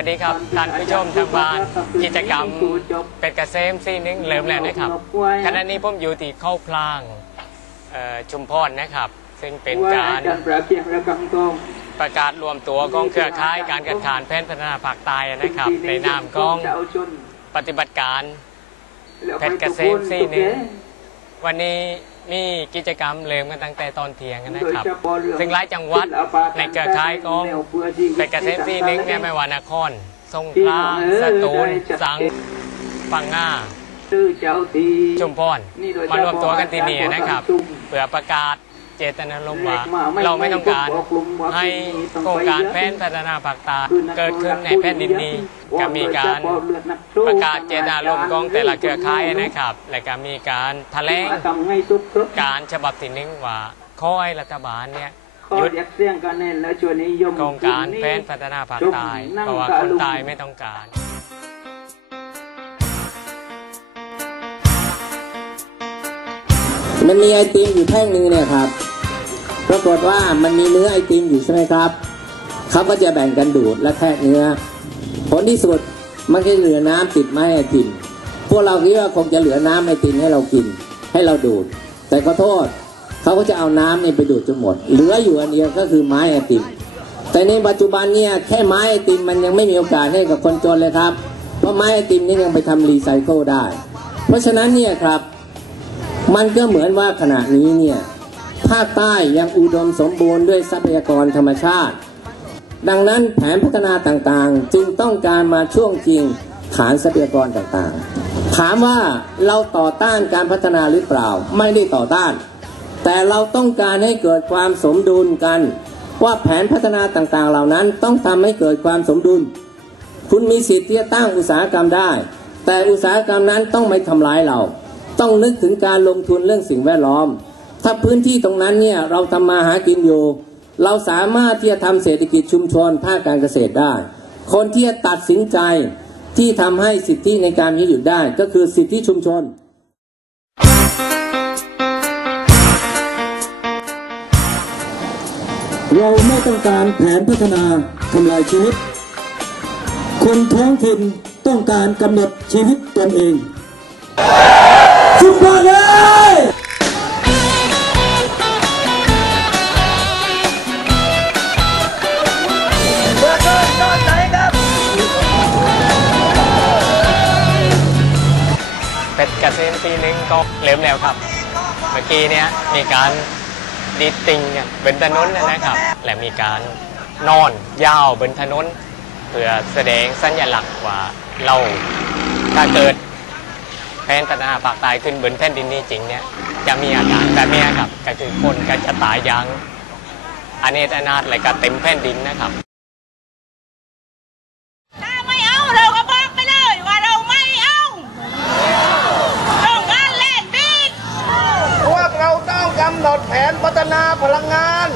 วัสดีครับท่านผู้ชมทางบ้านกิจกรรมเป็ดกระเซมซีหนึงเริ่มแล้วนะครับขณะนี้ผมอยู่ที่เข้าพลางเอ่อชุมพรนะครับ ซึ่งเป็นการการประเพียงระกำกองประกาศรวมตัวของเครือข่ายการแข่งขันแพทย์พัฒนาภาคใต้นะครับ ในนามของจะเอาชนปฏิบัติการแล้วเพชรเกษมสี่หนึ่งวันนี้ มีกิจกรรมเริ่มกันตั้งแต่ตอนเที่ยงนะครับ ซึ่งหลายจังหวัดในเครือข่ายของเป็ดกระเซมซีหนึงเนี่ยไม่ว่านครสงขลาสตูลสังปังง่าชื่อเจ้าทีชุมพรมารวมตัวกันที่นี่นะครับ เพื่อประกาศ เจตนารมณ์ว่าเราไม่ต้องการให้โครงการแผนพัฒนาภาคใต้เกิดขึ้นในแผ่นดินนี้ก็มีการประกาศเจตนารมณ์ของแต่ละเครือข่ายนะครับ และก็มีการแถลงทำให้ทุกทุกการฉบับที่หนึ่งว่าขอให้รัฐบาลเนี่ยข้อหยุดเรียกเสียงกันแน่นและชวนนิยมโครงการแผนพัฒนาภาคใต้เพราะว่าคนใตายไม่ต้องการมันมีไอติมอยู่แท่งหนึ่งเนี่ยครับ ปรากฏว่ามันมีเนื้อไอติมอยู่ใช่ไหมครับเขาก็จะแบ่งกันดูดและแทะเนื้อ ผลที่สุดมันก็เหลือน้ำติดไม้ไอติมพวกเราคิดว่าคงจะเหลือน้ำไอติมให้เรากิน ให้เราดูด แต่ขอโทษเขาก็จะเอาน้ำเนี่ยไปดูดจนหมด เหลืออยู่อันเดียวก็คือไม้ไอติมแต่ในปัจจุบันเนี่ยแค่ไม้ไอติมมันยังไม่มีโอกาสให้กับคนจนเลยครับ เพราะไม้ไอติมนี่ยังไปทำรีไซเคิลได้ เพราะฉะนั้นเนี่ยครับ มันก็เหมือนว่าขณะนี้เนี่ย ภาคใต้ยังอุดมสมบูรณ์ด้วยทรัพยากรธรรมชาติ ดังนั้นแผนพัฒนาต่างๆ จึงต้องการมาช่วงจริงฐานทรัพยากรต่างๆ ถามว่าเราต่อต้านการพัฒนาหรือเปล่า ไม่ได้ต่อต้าน แต่เราต้องการให้เกิดความสมดุลกัน ว่าแผนพัฒนาต่างๆ เหล่านั้นต้องทำให้เกิดความสมดุล คุณมีสิทธิ์ที่จะตั้งอุตสาหกรรมได้ แต่อุตสาหกรรมนั้นต้องไม่ทำร้ายเรา ต้องนึกถึงการลงทุนเรื่องสิ่งแวดล้อม ถ้าพื้นที่ตรงนั้นเนี่ยเราทำมาหากินอยู่ เราสามารถที่จะทำเศรษฐกิจชุมชนภาคการเกษตรได้ คนที่จะตัดสินใจที่ทำให้สิทธิในการมีอยู่ได้ก็คือสิทธิชุมชนเราไม่ต้องการแผนพัฒนาทำลายชีวิต คนท้องถิ่นต้องการกำหนดชีวิตตนเองสุภาพเลย ปีหนึ่งก็เริ่มแล้วครับ เมื่อกี้เนี่ยมีการดีติงกันบนถนนนะครับ และมีการนอนยาวบนถนน เพื่อแสดงสัญลักษณ์ว่าเราถ้าเกิดแผ่นพัฒนาภาคใต้ขึ้นบนแผ่นดินนี้จริงเนี่ยจะมีอาการแบบนี้ครับก็คือคนก็จะตายอย่างอเนจอนาถและก็เต็มแผ่นดินนะครับ ถ้าไม่เอาเราก็บอกไปเลยว่าเราไม่เอาต้องการเล่นบิ๊ก พวกเราต้องกำหนดแผนพัฒนาพลังงาน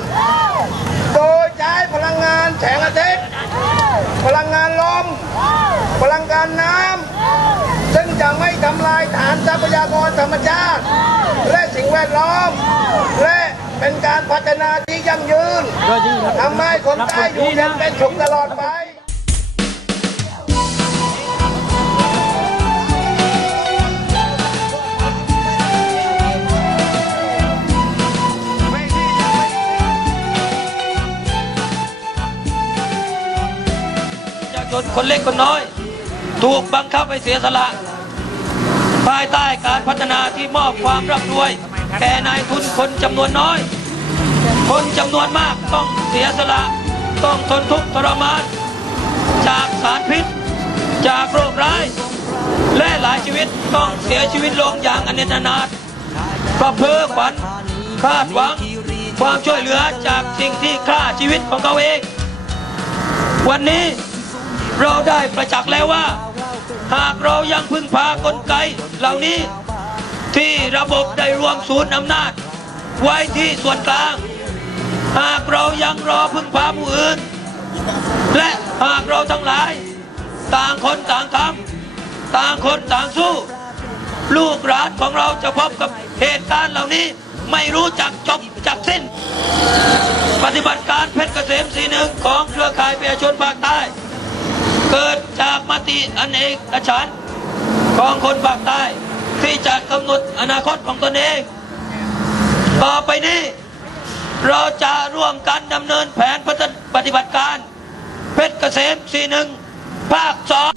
โดยใช้พลังงานแสงอาทิตย์ พลังงานลม พลังงานน้ำซึ่งจะไม่ทำลายฐานทรัพยากรธรรมชาติ และสิ่งแวดล้อม และเป็นการพัฒนาที่ยั่งยืนทำให้คนใต้อยู่เย็นเป็นสุขตลอดไปประชาชนคนเล็กคนน้อย ถูกบังคับให้เสียสละ ภายใต้การพัฒนาที่มอบความร่ำรวย แก่นายทุนคนจำนวนน้อย คนจำนวนมากต้องเสียสละ ต้องทนทุกข์ทรมาน จากสารพิษ จากโรคร้าย และหลายชีวิตต้องเสียชีวิตลงอย่างอเนจนาถก็เพอฝันคาดหวังความช่วยเหลือจากสิ่งที่ฆ่าชีวิตของเขาเอง วันนี้เราได้ประจักษ์แล้วว่า หากเรายังพึ่งพากลไกเหล่านี้ ที่ระบบได้รวมศูนย์อำนาจ ไว้ที่ส่วนกลาง หากเรายังรอพึ่งพาผู้อื่น และหากเราทั้งหลาย ต่างคนต่างทำต่างคนต่างสู้ ลูกหลานของเราจะพบกับเหตุการณ์เหล่านี้ไม่รู้จักจบจักสิ้น ปฏิบัติการเพชรเกษมสีหนึ่งของเครือข่ายประชาชนภาคใต้ ติอันเอกฉันของคนภาคใต้ที่จะกำหนดอนาคตของตนเอง ต่อไปนี้ เราจะร่วมกันดำเนินแผนปฏิบัติการ เพชรเกษม 41 ภาค 2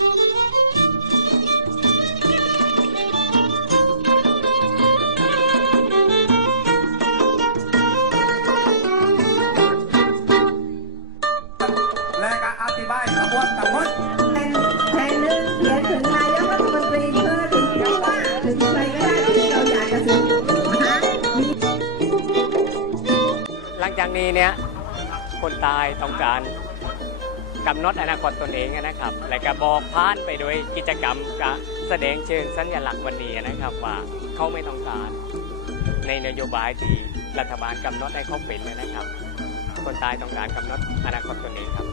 ลังจากนี้เนี่ยคนตายต้องการกำหนดอนาคตตนเองนะครับ และก็บอกพานไปโดยกิจกรรมการแสดงเชิงสัญลักษณ์วันนี้นะครับว่าเขาไม่ต้องการในนโยบายที่รัฐบาลกำหนดให้เขาเป็นนะครับ คนตายต้องการกำหนดอนาคตตนเองครับ